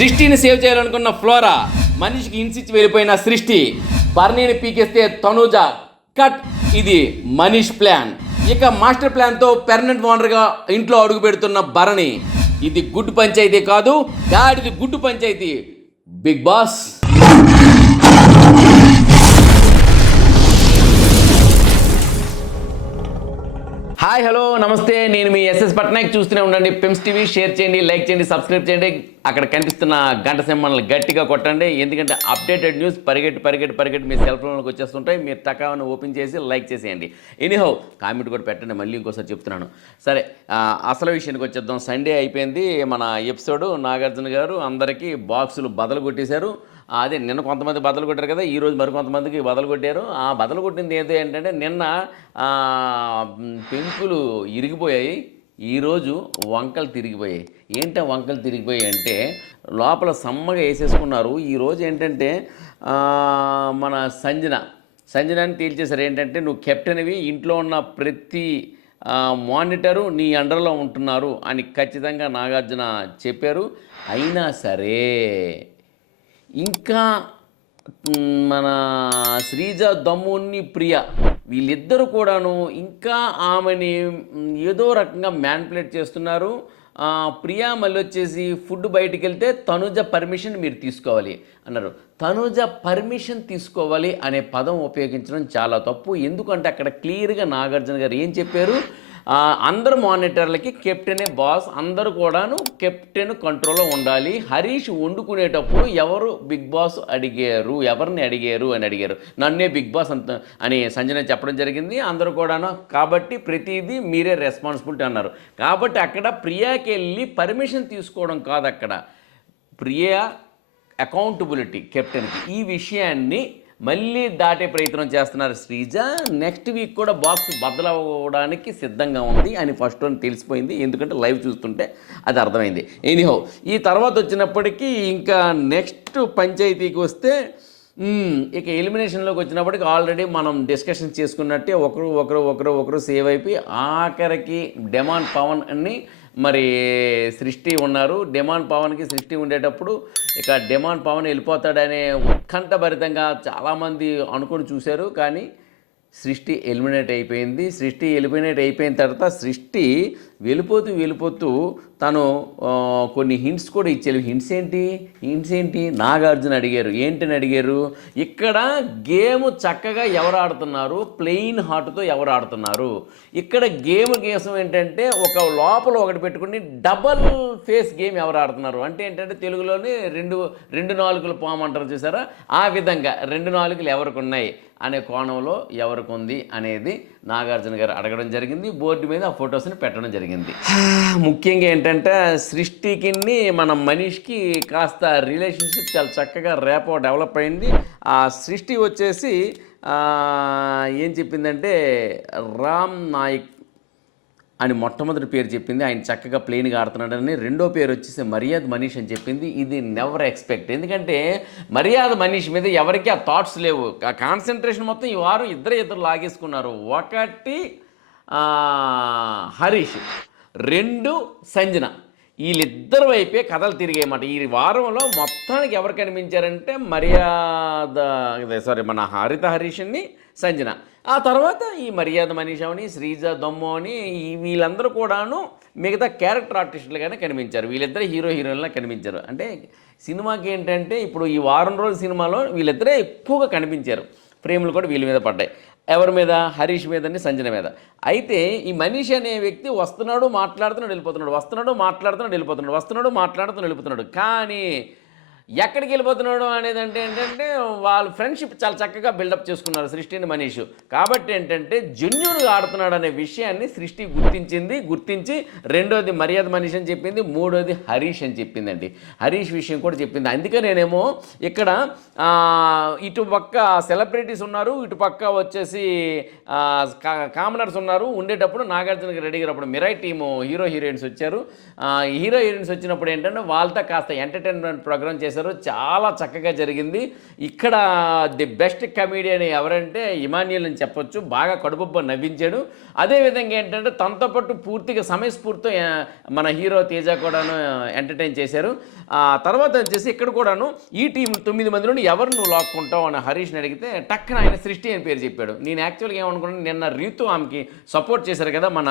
సృష్టిని సేవ్ చేయాలనుకున్న ఫ్లోరా మనిషికి హింసించి వెళ్ళిపోయిన సృష్టి, బర్నీని పీకేస్తే తనూజ కట్. ఇది మనీష్ ప్లాన్. ఇక మాస్టర్ ప్లాన్తో పెర్మనెంట్ ఓనర్గా ఇంట్లో అడుగు పెడుతున్న భరణి. ఇది గుడ్ పంచాయతీ కాదు, గాడిది గుడ్డు పంచాయతీ. Big boss. హాయ్, హలో, నమస్తే. నేను మీ ఎస్ఎస్ పట్నాయక్. చూస్తూనే ఉండండి పెమ్స్ టీవీ. షేర్ చేయండి, లైక్ చేయండి, సబ్స్క్రైబ్ చేయండి. అక్కడ కనిపిస్తున్న గంట సింబల్ని గట్టిగా కొట్టండి. ఎందుకంటే అప్డేటెడ్ న్యూస్ పరిగెట్టి మీ సెల్ ఫోన్లోకి వచ్చేస్తుంటాయి. మీరు టకాన్ని ఓపెన్ చేసి లైక్ చేసేయండి. ఎనీహౌ కామెంట్ కూడా పెట్టండి. మళ్ళీ ఇంకోసారి చెప్తున్నాను. సరే, అసలు విషయానికి వచ్చేద్దాం. సండే అయిపోయింది మన ఎపిసోడ్. నాగార్జున గారు అందరికీ బాక్సులు బదలు కొట్టేశారు. అదే నిన్న కొంతమంది బదలు కొట్టారు కదా, ఈరోజు మరి కొంతమందికి బదలు కొట్టారు. ఆ బదలు కొట్టింది ఏదో ఏంటంటే, నిన్న పెంకులు ఇరిగిపోయాయి, ఈరోజు వంకలు తిరిగిపోయాయి. ఏంటో వంకలు తిరిగిపోయాయి అంటే, లోపల సమ్మగా వేసేసుకున్నారు. ఈరోజు ఏంటంటే మన సంజనాన్ని తేల్చేశారు. ఏంటంటే, నువ్వు కెప్టెన్వి, ఇంట్లో ఉన్న ప్రతి మానిటరు నీ అండర్లో ఉంటున్నారు అని ఖచ్చితంగా నాగార్జున చెప్పారు. అయినా సరే ఇంకా మన శ్రీజ, దమ్ముని, ప్రియ వీళ్ళిద్దరూ కూడాను ఇంకా ఆమెని ఏదో రకంగా మ్యానిపులేట్ చేస్తున్నారు. ప్రియా మళ్ళీ వచ్చేసి ఫుడ్ బయటికి వెళ్తే తనుజ పర్మిషన్ మీరు తీసుకోవాలి అన్నారు. తనుజ పర్మిషన్ తీసుకోవాలి అనే పదం ఉపయోగించడం చాలా తప్పు. ఎందుకంటే అక్కడ క్లియర్గా నాగార్జున గారు ఏం చెప్పారు, అందరు మానిటర్లకి కెప్టెనే బాస్, అందరూ కూడాను కెప్టెన్ కంట్రోల్లో ఉండాలి. హరీష్ వండుకునేటప్పుడు ఎవరు బిగ్ బాస్ అడిగారు, ఎవరిని అడిగారు అని అడిగారు. నన్నే బిగ్ బాస్ అని సంజన చెప్పడం జరిగింది. అందరూ కూడాను కాబట్టి ప్రతిదీ మీరే రెస్పాన్సిబిలిటీ అన్నారు. కాబట్టి అక్కడ ప్రియాకి వెళ్ళి పర్మిషన్ తీసుకోవడం కాదు, అక్కడ ప్రియా అకౌంటబిలిటీ కెప్టెన్కి. ఈ విషయాన్ని మళ్ళీ దాటే ప్రయత్నం చేస్తున్నారు శ్రీజ. నెక్స్ట్ వీక్ కూడా బాక్స్ బద్దలవ్వడానికి సిద్ధంగా ఉంది అని ఫస్ట్ వన్ తెలిసిపోయింది. ఎందుకంటే లైవ్ చూస్తుంటే అది అర్థమైంది. ఎనీహౌ ఈ తర్వాత వచ్చినప్పటికీ ఇంకా నెక్స్ట్ పంచాయతీకి వస్తే, ఇక ఎలిమినేషన్లోకి వచ్చినప్పటికి ఆల్రెడీ మనం డిస్కషన్ చేసుకున్నట్టే ఒకరు సేవ్ అయిపోయి ఆఖరికి డెమాన్ పవన్ అని మరి సృష్టి ఉన్నారు. డెమాన్ పవన్కి సృష్టి ఉండేటప్పుడు ఇక డెమాన్ పవన్ వెళ్ళిపోతాడనే ఉత్కంఠభరితంగా చాలామంది అనుకొని చూశారు. కానీ సృష్టి ఎలిమినేట్ అయిపోయింది. సృష్టి ఎలిమినేట్ అయిపోయిన తర్వాత సృష్టి వెళ్ళిపోతూ తను కొన్ని హింట్స్ కూడా ఇచ్చారు. హింట్స్ ఏంటి నాగార్జున అడిగారు. ఏంటని అడిగారు, ఇక్కడ గేమ్ చక్కగా ఎవరు ఆడుతున్నారు, ప్లెయిన్ హార్ట్తో ఎవరు ఆడుతున్నారు. ఇక్కడ గేమ్ కోసం ఏంటంటే ఒక లోపల ఒకటి పెట్టుకుని డబల్ ఫేస్ గేమ్ ఎవరు ఆడుతున్నారు అంటే ఏంటంటే, తెలుగులోని రెండు నాలుగులు పాము అంటారు చూసారా, ఆ విధంగా రెండు నాలుగులు ఎవరికి ఉన్నాయి అనే కోణంలో ఎవరికి ఉంది అనేది నాగార్జున గారు అడగడం జరిగింది. బోర్డు మీద ఆ ఫొటోస్ని పెట్టడం జరిగింది. ముఖ్యంగా ఏంటంటే సృష్టికి మన మనీష్కి కాస్త రిలేషన్షిప్ చాలా చక్కగా రేపో డెవలప్ అయింది. ఆ సృష్టి వచ్చేసి ఏం చెప్పిందంటే రామ్ నాయక్ అని మొట్టమొదటి పేరు చెప్పింది. ఆయన చక్కగా ప్లెయిన్గా ఆడుతున్నాడని. రెండో పేరు వచ్చేసి మర్యాద మనీష్ అని చెప్పింది. ఇది నెవర్ ఎక్స్పెక్ట్. ఎందుకంటే మర్యాద మనీష్ మీద ఎవరికి ఆ థాట్స్ లేవు. ఆ కాన్సన్ట్రేషన్ మొత్తం ఈ వారం ఇద్దరు లాగేసుకున్నారు. ఒకటి హరీష్, రెండు సంజన. వీళ్ళిద్దరు వైపే కథలు తిరిగాయన్నమాట. ఈ వారంలో మొత్తానికి ఎవరు కనిపించారంటే మన హరీష్ని, సంజన. ఆ తర్వాత ఈ మర్యాద మనీష్ అని, శ్రీజ, దమ్ము అని వీళ్ళందరూ కూడాను మిగతా క్యారెక్టర్ ఆర్టిస్టులుగానే కనిపించారు. వీళ్ళిద్దరే హీరోయిన్లా కనిపించారు. అంటే సినిమాకి ఏంటంటే ఇప్పుడు ఈ వారం రోజుల సినిమాలో వీళ్ళిద్దరే ఎక్కువగా కనిపించారు. ఫ్రేమ్లు కూడా వీళ్ళ మీద పడ్డాయి. ఎవరి మీద? హరీష్ మీదని, సంజన మీద. అయితే ఈ మనీష్ అనే వ్యక్తి వస్తున్నాడు, మాట్లాడుతున్నాడు, వెళ్ళిపోతున్నాడు. కానీ ఎక్కడికి వెళ్ళిపోతున్నాడు అనేది ఏంటంటే వాళ్ళ ఫ్రెండ్షిప్ చాలా చక్కగా బిల్డప్ చేసుకున్నారు సృష్టిని, మనీష్. కాబట్టి ఏంటంటే జెన్యూన్గా ఆడుతున్నాడు అనే విషయాన్ని సృష్టి గుర్తించి రెండోది మర్యాద మనీష్ అని చెప్పింది, మూడోది హరీష్ అని చెప్పిందండి. హరీష్ విషయం కూడా చెప్పింది. అందుకే నేనేమో ఇక్కడ ఇటు పక్క సెలబ్రిటీస్ ఉన్నారు, ఇటు పక్క వచ్చేసి కామనర్స్ ఉన్నారు. ఉండేటప్పుడు నాగార్జునకి రెడీ అయ్యేటప్పుడు మిరాయి టీము హీరోయిన్స్ వచ్చారు. హీరోయిన్స్ వచ్చినప్పుడు ఏంటంటే వాళ్ళతో కాస్త ఎంటర్టైన్మెంట్ ప్రోగ్రామ్ చేశారు. చేశారు, చాలా చక్కగా జరిగింది. ఇక్కడ ది బెస్ట్ కమీడియన్ ఎవరంటే ఇమాన్యుయల్ అని చెప్పొచ్చు. బాగా కడుపుబ్బ నవ్వించాడు. అదేవిధంగా ఏంటంటే తనతో పాటు పూర్తిగా సమయస్ఫూర్తితో మన హీరో తేజ కూడాను ఎంటర్టైన్ చేశారు. తర్వాత వచ్చేసి ఇక్కడ కూడాను ఈ టీం 9 మంది నుండి ఎవరు నువ్వు లాక్కుంటావు అని హరీష్ని అడిగితే టక్కున ఆయన సృష్టి అని పేరు చెప్పాడు. నేను యాక్చువల్గా ఏమనుకున్నాను, నిన్న రీతు ఆమెకి సపోర్ట్ చేశారు కదా మన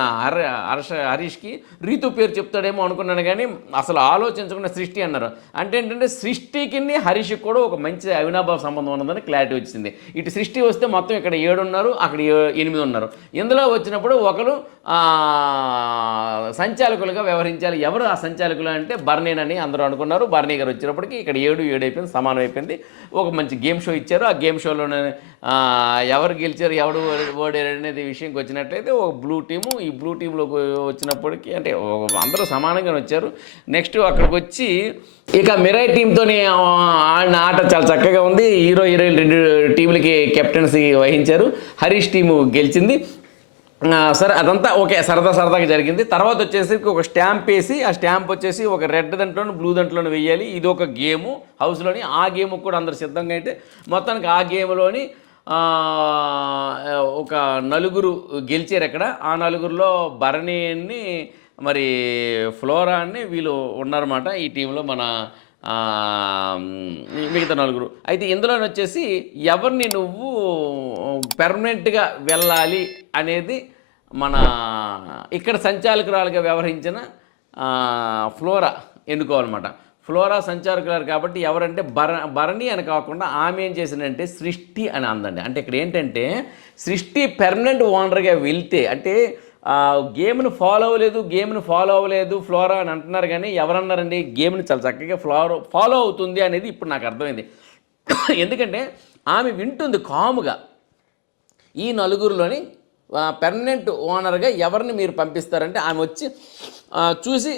హరీష్కి, రీతు పేరు చెప్తాడేమో అనుకున్నాను, కానీ అసలు ఆలోచించకుండా సృష్టి అన్నారు. అంటే ఏంటంటే సృష్టికి హరీష్కి కూడా ఒక మంచి అవినాభావ సంబంధం ఉన్నదని క్లారిటీ వచ్చింది. ఇటు సృష్టి వస్తే మొత్తం ఇక్కడ 7 ఉన్నారు, అక్కడ 8 ఉన్నారు. ఇందులో వచ్చినప్పుడు ఒకరు సంచాలకులుగా వ్యవహరించాలి. ఎవరు ఆ సంచాలకులు అంటే బర్నీనని అందరూ అనుకున్నారు. బర్నీ గారు వచ్చినప్పటికీ ఇక్కడ 7 అయిపోయింది, సమానం అయిపోయింది. ఒక మంచి గేమ్ షో ఇచ్చారు. ఆ గేమ్ షోలోనే ఎవరు గెలిచారు ఎవరు ఓడారు అనేది విషయంకి వచ్చినట్లయితే ఒక బ్లూ టీము, ఈ బ్లూ టీంలోకి వచ్చినప్పటికీ అంటే అందరూ సమానంగా వచ్చారు. నెక్స్ట్ అక్కడికి వచ్చి ఇక మిరాయి టీంతో ఆడిన ఆట చాలా చక్కగా ఉంది. హీరో హీరోయిన్ 2 టీంలకి కెప్టెన్సీ వహించారు. హరీష్ టీము గెలిచింది. సరే అదంతా ఓకే, సరదాగా జరిగింది. తర్వాత వచ్చేసి ఒక స్టాంప్ వేసి, ఆ స్టాంప్ వచ్చేసి ఒక రెడ్ దాంట్లోనూ బ్లూ దాంట్లోనూ వేయాలి. ఇది ఒక గేము హౌస్లోని. ఆ గేమ్ కూడా అందరు సిద్ధంగా అయితే మొత్తానికి ఆ గేమ్లోని ఒక 4 గెలిచారు. అక్కడ ఆ 4లో భరణిని మరి ఫ్లోరాని వీళ్ళు ఉన్నారన్నమాట ఈ టీంలో, మన మిగతా 4. అయితే ఇందులో వచ్చేసి ఎవరిని నువ్వు పెర్మనెంట్గా వెళ్ళాలి అనేది మన ఇక్కడ సంచాలకురాలుగా వ్యవహరించిన ఫ్లోరా ఎన్నుకోవాలన్నమాట. ఫ్లోరా సంచాలకురాలు కాబట్టి ఎవరంటే భరణి అని కాకుండా ఆమె ఏం చేసిందంటే సృష్టి అని అందండి. అంటే ఇక్కడ ఏంటంటే సృష్టి పెర్మనెంట్ ఓనర్గా వెళ్తే అంటే గేమ్ను ఫాలో అవ్వలేదు ఫ్లోరా అని అంటున్నారు, కానీ ఎవరన్నారండి గేమ్ని చాలా చక్కగా ఫాలో అవుతుంది అనేది ఇప్పుడు నాకు అర్థమైంది. ఎందుకంటే ఆమె వింటుంది కాముగా. ఈ 4లోని పెర్మనెంట్ ఓనర్గా ఎవరిని మీరు పంపిస్తారంటే ఆమె వచ్చి చూసి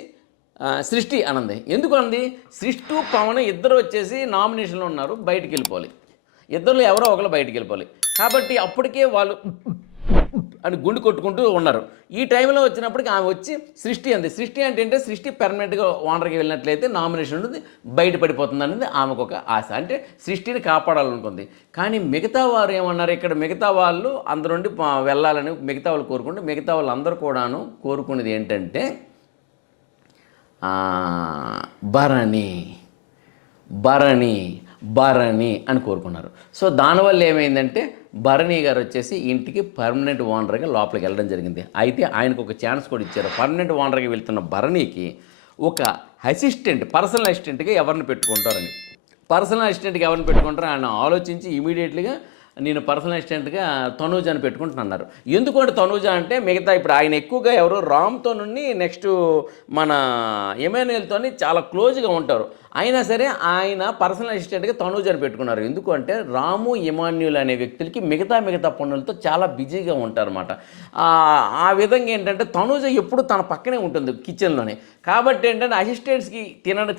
సృష్టి అనంది. ఎందుకు అంది? సృష్టి పవన్ ఇద్దరు వచ్చేసి నామినేషన్లో ఉన్నారు, బయటికి వెళ్ళిపోవాలి. ఇద్దరు ఎవరో ఒకరు బయటికి వెళ్ళిపోవాలి. కాబట్టి అప్పటికే వాళ్ళు అని గుండు కొట్టుకుంటూ ఉన్నారు. ఈ టైంలో వచ్చినప్పటికి ఆమె వచ్చి సృష్టి అంది. సృష్టి అంటే సృష్టి పెర్మనెంట్గా ఓనర్కి వెళ్ళినట్లయితే నామినేషన్ ఉంటుంది, బయటపడిపోతుంది అనేది ఆమెకు ఒక ఆశ. అంటే సృష్టిని కాపాడాలనుకుంది. కానీ మిగతా వారు ఏమన్నారు, ఇక్కడ మిగతా వాళ్ళు అందరి నుండి వెళ్ళాలని మిగతా వాళ్ళు కోరుకుంటే మిగతా వాళ్ళు అందరూ కూడాను కోరుకునేది ఏంటంటే భరణి అని కోరుకున్నారు. సో దానివల్ల ఏమైందంటే భరణి గారు వచ్చేసి ఇంటికి పర్మనెంట్ ఓనర్గా లోపలికి వెళ్ళడం జరిగింది. అయితే ఆయనకు ఒక ఛాన్స్ కూడా ఇచ్చారు. పర్మనెంట్ ఓనర్గా వెళ్తున్న భరణికి ఒక పర్సనల్ అసిస్టెంట్గా ఎవరిని పెట్టుకుంటారని. పర్సనల్ అసిస్టెంట్గా ఎవరిని పెట్టుకుంటారో ఆయన ఆలోచించి ఇమీడియట్లీగా నేను పర్సనల్ అసిస్టెంట్గా తనూజ అని పెట్టుకుంటున్నారు. ఎందుకంటే తనూజ అంటే మిగతా ఇప్పుడు ఆయన ఎక్కువగా ఎవరు రామ్తో నుండి నెక్స్ట్ మన ఎమాన్యుయల్తో చాలా క్లోజ్గా ఉంటారు. అయినా సరే ఆయన పర్సనల్ అసిస్టెంట్గా తనూజ అని పెట్టుకున్నారు. ఎందుకంటే రాము ఎమాన్యుయల్ అనే వ్యక్తులకి మిగతా పనులతో చాలా బిజీగా ఉంటారన్నమాట. ఆ విధంగా ఏంటంటే తనూజ ఎప్పుడు తన పక్కనే ఉంటుంది కిచెన్లోనే. కాబట్టి ఏంటంటే అసిస్టెంట్స్కి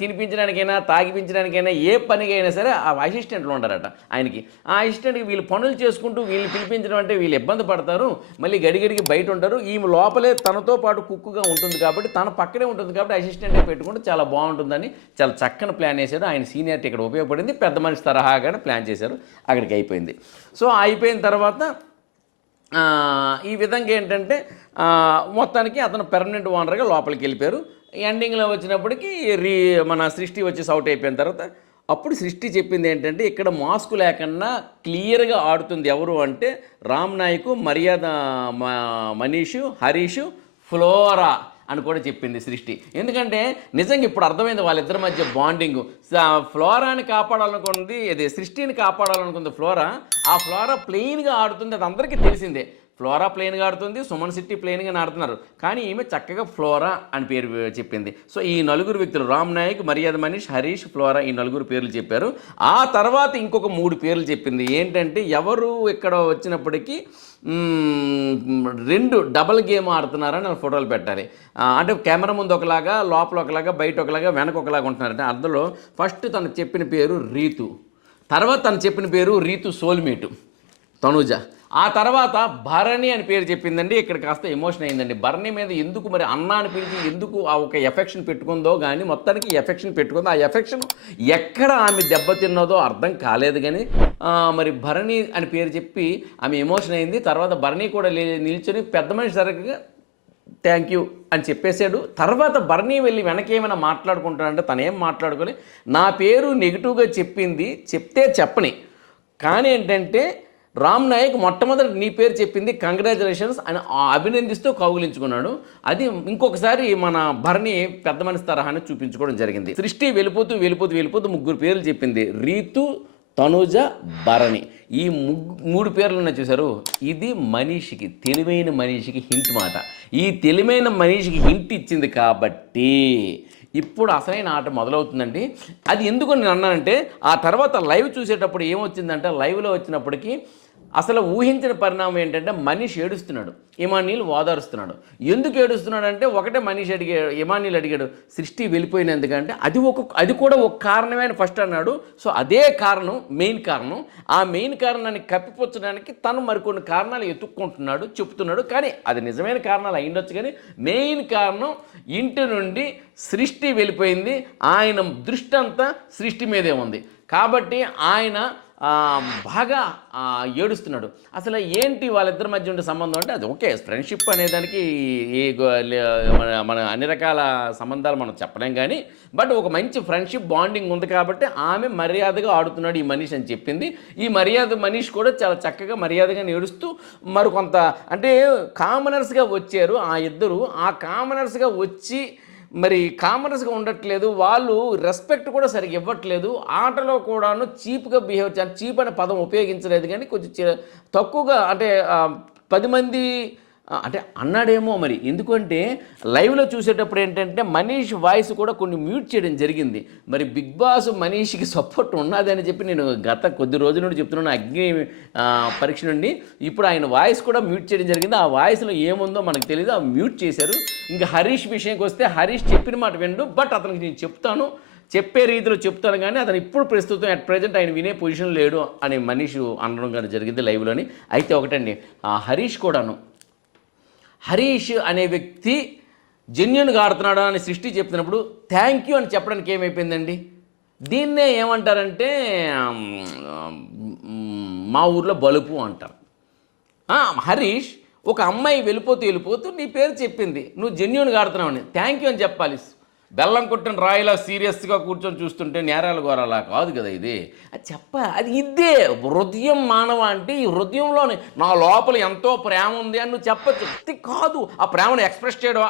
తినిపించడానికైనా తాగిపించడానికైనా ఏ పనికి అయినా సరే ఆ అసిస్టెంట్లు ఉంటారట ఆయనకి. ఆ అసిస్టెంట్కి వీళ్ళు పనులు చేసుకుంటూ వీళ్ళు పిలిపించడం అంటే వీళ్ళు ఇబ్బంది పడతారు, మళ్ళీ గడిగడికి బయట ఉంటారు. ఈమె లోపలే తనతో పాటు కుక్కుగా ఉంటుంది కాబట్టి తన పక్కనే ఉంటుంది కాబట్టి అసిస్టెంట్గా పెట్టుకుంటే చాలా బాగుంటుందని చాలా చక్కని ప్లాన్ చేశారు. ఆయన సీనియారిటీ ఇక్కడ ఉపయోగపడింది. పెద్ద మనిషి తరహాగానే ప్లాన్ చేశారు. అక్కడికి అయిపోయింది. సో అయిపోయిన తర్వాత ఈ విధంగా ఏంటంటే మొత్తానికి అతను పెర్మనెంట్ ఓనర్గా లోపలికి వెళ్ళిపోయారు. ఎండింగ్లో వచ్చినప్పటికీ మన సృష్టి వచ్చేసి అవుట్ అయిపోయిన తర్వాత అప్పుడు సృష్టి చెప్పింది ఏంటంటే ఇక్కడ మాస్క్ లేకుండా క్లియర్గా ఆడుతుంది ఎవరు అంటే రామ్ నాయకు, మర్యాద మనీషు, హరీషు, ఫ్లోరా అని కూడా చెప్పింది సృష్టి. ఎందుకంటే నిజంగా ఇప్పుడు అర్థమైంది వాళ్ళిద్దరి మధ్య బాండింగ్. ఫ్లోరాని కాపాడాలనుకుంది, అదే సృష్టిని కాపాడాలనుకుంది ఫ్లోరా. ఆ ఫ్లోరా ప్లెయిన్గా ఆడుతుంది, అది అందరికీ తెలిసిందే. ఫ్లోరా ప్లెయిన్గా ఆడుతుంది, సుమన్ శెట్టి ప్లెయిన్గా ఆడుతున్నారు. కానీ ఈమె చక్కగా ఫ్లోరా అని పేరు చెప్పింది. సో ఈ 4 వ్యక్తులు రామ్ నాయక్, మర్యాద మనీష్, హరీష్, ఫ్లోరా ఈ 4 పేర్లు చెప్పారు. ఆ తర్వాత ఇంకొక 3 పేర్లు చెప్పింది. ఏంటంటే ఎవరు ఇక్కడ వచ్చినప్పటికీ 2 డబల్ గేమ్ ఆడుతున్నారని ఫోటోలు పెట్టాలి. అంటే కెమెరా ముందు ఒకలాగా, లోపల ఒకలాగా, బయట ఒకలాగా, వెనక ఒకలాగా ఉంటున్నారంటే అందులో ఫస్ట్ తను చెప్పిన పేరు రీతు, తర్వాత తను చెప్పిన పేరు రీతు సోల్మేటు తనూజ. ఆ తర్వాత భరణి అని పేరు చెప్పిందండి. ఇక్కడ కాస్త ఎమోషన్ అయిందండి. భరణి మీద ఎందుకు మరి అన్న అని పిలిచి ఎందుకు ఆ ఒక ఎఫెక్షన్ పెట్టుకుందో కానీ మొత్తానికి ఎఫెక్షన్ పెట్టుకుందో, ఆ ఎఫెక్షన్ ఎక్కడ ఆమె దెబ్బతిన్నదో అర్థం కాలేదు కానీ మరి భరణి అని పేరు చెప్పి ఆమె ఎమోషన్ అయింది. తర్వాత భరణి కూడా నిల్చొని పెద్ద మనిషి సరిగ్గా థ్యాంక్ యూ అని చెప్పేశాడు. తర్వాత భరణి వెళ్ళి వెనక్కి ఏమైనా మాట్లాడుకుంటాడంటే తను ఏం మాట్లాడుకోలే. నా పేరు నెగిటివ్గా చెప్పింది, చెప్తే చెప్పని, కానీ ఏంటంటే రామ్ నాయక్ మొట్టమొదటి నీ పేరు చెప్పింది, కంగ్రాచులేషన్స్ అని అభినందిస్తూ కౌగులించుకున్నాడు. అది ఇంకొకసారి మన భరణి పెద్ద మనిషి తరహాని చూపించుకోవడం జరిగింది. సృష్టి వెళ్ళిపోతూ వెళ్ళిపోతూ వెళ్ళిపోతూ 3 పేర్లు చెప్పింది. రీతు, తనుజ, భరణి. ఈ 3 పేర్లు ఉన్నాయి చూసారు. ఇది మనిషికి, తెలివైన మనిషికి హింట్ మాట. ఈ తెలివైన మనిషికి హింట్ ఇచ్చింది కాబట్టి ఇప్పుడు అసలైన ఆట మొదలవుతుందండి. అది ఎందుకు నేను అన్నానంటే ఆ తర్వాత లైవ్ చూసేటప్పుడు ఏమొచ్చిందంటే లైవ్లో వచ్చినప్పటికీ అసలు ఊహించిన పరిణామం ఏంటంటే మనిషి ఏడుస్తున్నాడు, ఇమానీల్ ఓదారుస్తున్నాడు. ఎందుకు ఏడుస్తున్నాడు అంటే ఒకటే మనిషి ఇమానీల్ అడిగాడు సృష్టి వెళ్ళిపోయినందుకంటే అది కూడా ఒక కారణమే అని ఫస్ట్ అన్నాడు. సో అదే కారణం, మెయిన్ కారణం. ఆ మెయిన్ కారణాన్ని కప్పిపుచ్చడానికి తను మరికొన్ని కారణాలు ఎత్తుక్కుంటున్నాడు, చెప్తున్నాడు. కానీ అది నిజమైన కారణాలు అయ్యుండొచ్చు, కానీ మెయిన్ కారణం ఇంటి నుండి సృష్టి వెళ్ళిపోయింది. ఆయన దృష్టి అంతా సృష్టి మీదే ఉంది కాబట్టి ఆయన బాగా ఏడుస్తున్నాడు. అసలు ఏంటి వాళ్ళిద్దరి మధ్య ఉండే సంబంధం అంటే అది ఓకే, ఫ్రెండ్షిప్ అనేదానికి మన అన్ని రకాల సంబంధాలు మనం చెప్పలేం కానీ బట్ ఒక మంచి ఫ్రెండ్షిప్ బాండింగ్ ఉంది కాబట్టి ఆమె మర్యాదగా ఆడుతున్నాడు ఈ మనీష్ అని చెప్పింది. ఈ మర్యాద మనీష్ కూడా చాలా చక్కగా మర్యాదగా ఏడుస్తూ మరికొంత అంటే కామనర్స్గా వచ్చారు ఆ ఇద్దరు. ఆ కామనర్స్గా వచ్చి మరి కామనర్స్గా ఉండట్లేదు, వాళ్ళు రెస్పెక్ట్ కూడా సరిగ్గా ఇవ్వట్లేదు. ఆటలో కూడాను చీప్గా బిహేవ్ చేయాలి. చీప్ అనే పదం ఉపయోగించలేదు కానీ కొంచెం తక్కువగా అంటే 10 మంది అంటే అన్నాడేమో మరి. ఎందుకంటే లైవ్లో చూసేటప్పుడు ఏంటంటే మనీష్ వాయిస్ కూడా కొన్ని మ్యూట్ చేయడం జరిగింది. మరి బిగ్ బాస్ మనీష్కి సపోర్ట్ ఉన్నదని చెప్పి నేను గత కొద్ది రోజుల నుండి చెప్తున్నాను, అగ్ని పరీక్ష నుండి. ఇప్పుడు ఆయన వాయిస్ కూడా మ్యూట్ చేయడం జరిగింది. ఆ వాయిస్లో ఏముందో మనకు తెలియదు, ఆ మ్యూట్ చేశారు. ఇంకా హరీష్ విషయంకి వస్తే హరీష్ చెప్పిన మాట విండు, బట్ అతనికి నేను చెప్తాను, చెప్పే రీతిలో చెప్తాను కానీ అతను ఇప్పుడు ప్రస్తుతం అట్ ప్రజెంట్ ఆయన వినే పొజిషన్ లేడు అని మనీష్ అనడం కానీ జరిగింది లైవ్లోని. అయితే ఒకటండి, హరీష్ కూడాను, హరీష్ అనే వ్యక్తి జెన్యున్గా ఆడుతున్నాడు అని సృష్టి చెప్తున్నప్పుడు థ్యాంక్ యూ అని చెప్పడానికి ఏమైపోయిందండి. దీన్నే ఏమంటారంటే మా ఊర్లో బలుపు అంటారు. హరీష్ ఒక అమ్మాయి వెళ్ళిపోతూ నీ పేరు చెప్పింది, నువ్వు జెన్యున్గా ఆడుతున్నావు అని థ్యాంక్ యూ అని చెప్పాలి. బెల్లం కొట్టిన రాయిలా సీరియస్గా కూర్చొని చూస్తుంటే నేరాలు గోరాలా కాదు కదా ఇది. అది అది ఇదే హృదయం మానవ అంటే ఈ హృదయంలోనే నా లోపల ఎంతో ప్రేమ ఉంది అని నువ్వు చెప్పచ్చు కాదు. ఆ ప్రేమను ఎక్స్ప్రెస్ చేయడం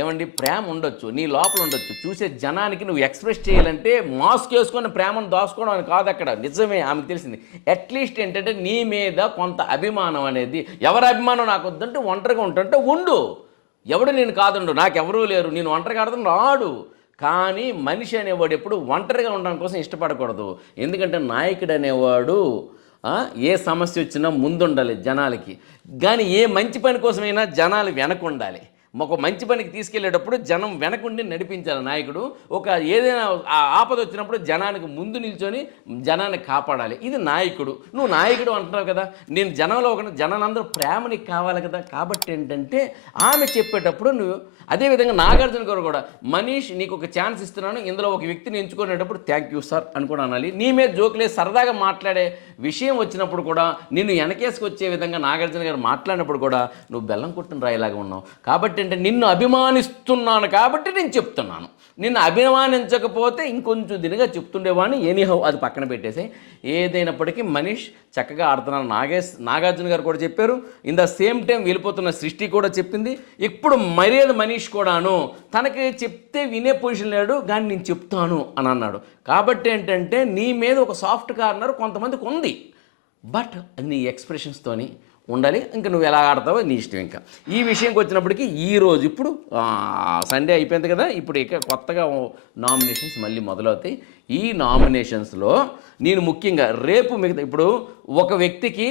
ఏమండి, ప్రేమ ఉండొచ్చు, నీ లోపల ఉండొచ్చు, చూసే జనానికి నువ్వు ఎక్స్ప్రెస్ చేయాలంటే మాస్క్ వేసుకొని ప్రేమను దాచుకోవడం అని కాదు. అక్కడ నిజమే ఆమెకు తెలిసింది. అట్లీస్ట్ ఏంటంటే నీ మీద కొంత అభిమానం అనేది, ఎవరి అభిమానం నాకు వద్దంటే ఒంటరిగా ఉంటుంటే ఉండు, ఎవడు నేను కాదుండు, నాకెవరూ లేరు, నేను ఒంటరిగా ఆడతాను రాడు. కానీ మనిషి అనేవాడు ఎప్పుడు ఒంటరిగా ఉండడం కోసం ఇష్టపడకూడదు. ఎందుకంటే నాయకుడు అనేవాడు ఏ సమస్య వచ్చినా ముందుండాలి జనాలకి, కానీ ఏ మంచి పని కోసమైనా జనాలు వెనక ఉండాలి. ఒక మంచి పనికి తీసుకెళ్లేటప్పుడు జనం వెనకుండి నడిపించాలి నాయకుడు. ఒక ఏదైనా ఆపద వచ్చినప్పుడు జనానికి ముందు నిల్చొని జనాన్ని కాపాడాలి. ఇది నాయకుడు. నువ్వు నాయకుడు అంటున్నావు కదా, నేను జనంలో ఒక జనాలందరూ ప్రేమ నీకు కావాలి కదా. కాబట్టి ఏంటంటే ఆమె చెప్పేటప్పుడు నువ్వు అదేవిధంగా నాగార్జున గారు కూడా మనీష్ నీకు ఒక ఛాన్స్ ఇస్తున్నాను, ఇందులో ఒక వ్యక్తిని ఎంచుకునేటప్పుడు థ్యాంక్ యూ సార్ అని కూడా అనాలి. నీ మీద జోకులే సరదాగా మాట్లాడే విషయం వచ్చినప్పుడు కూడా నిన్ను వెనకేసుకొచ్చే విధంగా నాగార్జున గారు మాట్లాడినప్పుడు కూడా నువ్వు బెల్లం కొట్టిన రాయిలాగా ఉన్నావు. కాబట్టి అంటే నిన్ను అభిమానిస్తున్నాను కాబట్టి నేను చెప్తున్నాను, నిన్ను అభిమానించకపోతే ఇంకొంచెం దినగా చెప్తుండేవాడిని. ఎనీహౌ అది పక్కన పెట్టేసి ఏదైనప్పటికీ మనీష్ చక్కగా ఆడుతున్నాను. నాగార్జున గారు కూడా చెప్పారు. ఇన్ ద సేమ్ టైం వెళ్ళిపోతున్న సృష్టి కూడా చెప్పింది. ఇప్పుడు మర్యాద మనీష్ కూడాను తనకి చెప్తే వినే పొజిషన్ లేడు, కానీ నేను చెప్తాను అని అన్నాడు. కాబట్టి ఏంటంటే నీ మీద ఒక సాఫ్ట్ కార్నర్ కొంతమందికి ఉంది, బట్ నీ ఎక్స్ప్రెషన్స్తోని ఉండాలి. ఇంకా నువ్వు ఎలా ఆడతావో నీ ఇష్టం. ఇంకా ఈ విషయంకి వచ్చినప్పటికీ ఈరోజు ఇప్పుడు సండే అయిపోయింది కదా, ఇప్పుడు ఇక కొత్తగా నామినేషన్స్ మళ్ళీ మొదలవుతాయి. ఈ నామినేషన్స్లో నేను ముఖ్యంగా రేపు ఇప్పుడు ఒక వ్యక్తికి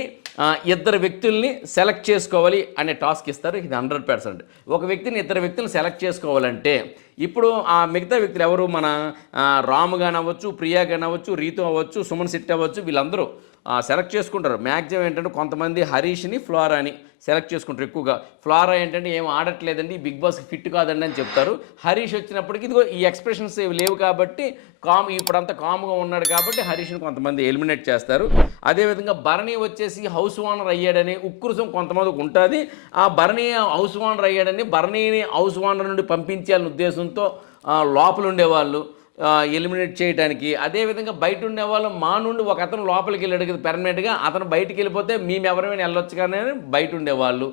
2 వ్యక్తుల్ని సెలెక్ట్ చేసుకోవాలి అనే టాస్క్ ఇస్తారు. ఇది 100%. ఒక వ్యక్తిని 2 వ్యక్తులను సెలెక్ట్ చేసుకోవాలంటే ఇప్పుడు ఆ మిగతా వ్యక్తులు ఎవరు, మన రాము కానీ అవ్వచ్చు, ప్రియా కానీ అవ్వచ్చు, రీతు అవ్వచ్చు, సుమన్ శెట్టి అవ్వచ్చు, వీళ్ళందరూ సెలెక్ట్ చేసుకుంటారు. మ్యాక్సిమం ఏంటంటే కొంతమంది హరీష్ని ఫ్లోరాని సెలెక్ట్ చేసుకుంటారు ఎక్కువగా. ఫ్లోరా ఏంటంటే ఏం ఆడట్లేదండి, బిగ్ బాస్కి ఫిట్ కాదండి అని చెప్తారు. హరీష్ వచ్చినప్పటికీ ఇదిగో ఈ ఎక్స్ప్రెషన్స్ ఏవి లేవు కాబట్టి ఇప్పుడంతా కామ్గా ఉన్నాడు కాబట్టి హరీష్ని కొంతమంది ఎలిమినేట్ చేస్తారు. అదేవిధంగా భరణి వచ్చేసి హౌస్ ఓనర్ అయ్యాడని ఉక్కురుసం కొంతమందికి ఉంటుంది. ఆ భరణి హౌస్ ఓనర్ అయ్యాడని భరణిని హౌస్ ఓనర్ నుండి పంపించాలనే ఉద్దేశంతో లోపల ఉండేవాళ్ళు ఎలిమినేట్ చేయడానికి. అదేవిధంగా బయట ఉండేవాళ్ళు మా నుండి ఒక అతను లోపలికి వెళ్ళాడు కదా పెర్మనెంట్గా, అతను బయటికి వెళ్ళిపోతే మేము ఎవరైనా వెళ్ళొచ్చు కానీ బయట ఉండేవాళ్ళు.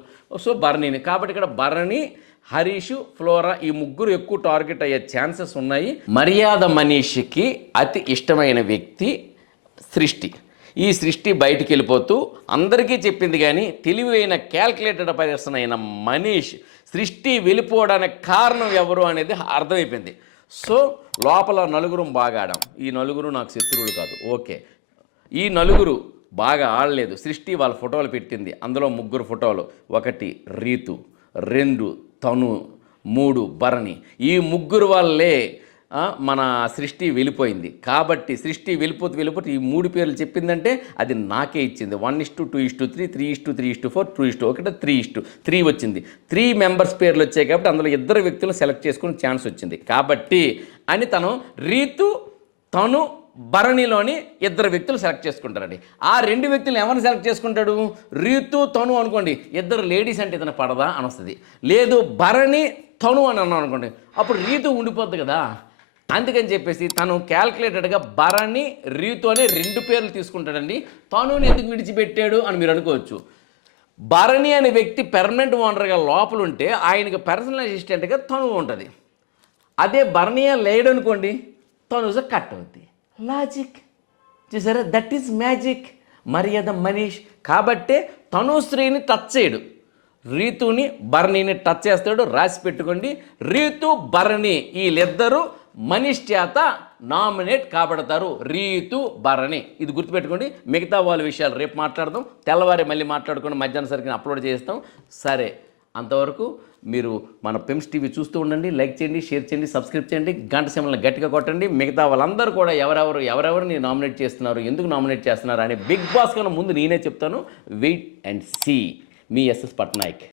సో భరణిని కాబట్టి ఇక్కడ భరణి, హరీష్, ఫ్లోరా ఈ ముగ్గురు ఎక్కువ టార్గెట్ అయ్యే ఛాన్సెస్ ఉన్నాయి. మర్యాద మనీష్కి అతి ఇష్టమైన వ్యక్తి సృష్టి. ఈ సృష్టి బయటికి వెళ్ళిపోతూ అందరికీ చెప్పింది కానీ తెలివైన క్యాల్కులేటెడ్ పర్సన్ అయిన మనీష్ సృష్టి వెళ్ళిపోవడానికి కారణం ఎవరు అనేది అర్థమైపోయింది. సో లోపల నలుగురు బాగా ఆడాం, ఈ నలుగురు నాకు శత్రువులు కాదు. ఓకే, ఈ నలుగురు బాగా ఆడలేదు. సృష్టి వాళ్ళ ఫోటోలు పెట్టింది, అందులో 3 ఫోటోలు, 1 రీతు, 2 తను, 3 భరణి. ఈ 3 వాళ్ళే మన సృష్టి వెళ్ళిపోయింది. కాబట్టి సృష్టి వెళ్ళిపోతూ ఈ 3 పేర్లు చెప్పిందంటే అది నాకే ఇచ్చింది. 1:2:3, 3:3:4, 2:1, 3:3 వచ్చింది. 3 మెంబర్స్ పేర్లు వచ్చాయి కాబట్టి అందులో 2 వ్యక్తులను సెలెక్ట్ చేసుకునే ఛాన్స్ వచ్చింది. కాబట్టి అని తను రీతు, తను, భరణిలోని 2 వ్యక్తులు సెలెక్ట్ చేసుకుంటారండి. ఆ 2 వ్యక్తులు ఎవరిని సెలెక్ట్ చేసుకుంటాడు? రీతు, తను అనుకోండి, 2 లేడీస్ అంటే ఇతను పడదా అని వస్తుంది. లేదు భరణి, తను అని అన్నాం అనుకోండి, అప్పుడు రీతు ఉండిపోద్ది కదా. అందుకని చెప్పేసి తను క్యాల్కులేటెడ్గా భరణి, రీతు అనే 2 పేర్లు తీసుకుంటాడండి. తనుని ఎందుకు విడిచిపెట్టాడు అని మీరు అనుకోవచ్చు. భరణి అనే వ్యక్తి పెర్మనెంట్ ఓనర్గా లోపల ఉంటే ఆయనకి పర్సనల్ అసిస్టెంట్గా తను ఉంటుంది. అదే భరణి లేడు అనుకోండి, తను కట్ అవుద్ది. లాజిక్ చూసారా? That is magic. మర్యాద మనీష్ కాబట్టే తనుశ్రీని టచ్ చేయడు, రీతుని భరణిని టచ్ చేస్తాడు. రాసి పెట్టుకోండి, రీతు భరణి వీళ్ళిద్దరూ మనీష్ చేత నామినేట్ కాబడతారు. రీతు భరణి ఇది గుర్తుపెట్టుకోండి. మిగతా వాళ్ళ విషయాలు రేపు మాట్లాడదాం. తెల్లవారి మళ్ళీ మాట్లాడుకొని మధ్యాహ్నం సరికి అప్లోడ్ చేస్తాం. సరే, అంతవరకు మీరు మన పెమ్స్ టీవీ చూస్తూ ఉండండి. లైక్ చేయండి, షేర్ చేయండి, సబ్స్క్రైబ్ చేయండి, గంట సింబల్ని గట్టిగా కొట్టండి. మిగతా వాళ్ళందరూ కూడా ఎవరెవరిని నామినేట్ చేస్తున్నారు, ఎందుకు నామినేట్ చేస్తున్నారు అని బిగ్ బాస్ కన్నా ముందు నేనే చెప్తాను. Wait and see. మీ ఎస్ఎస్ పట్నాయక్.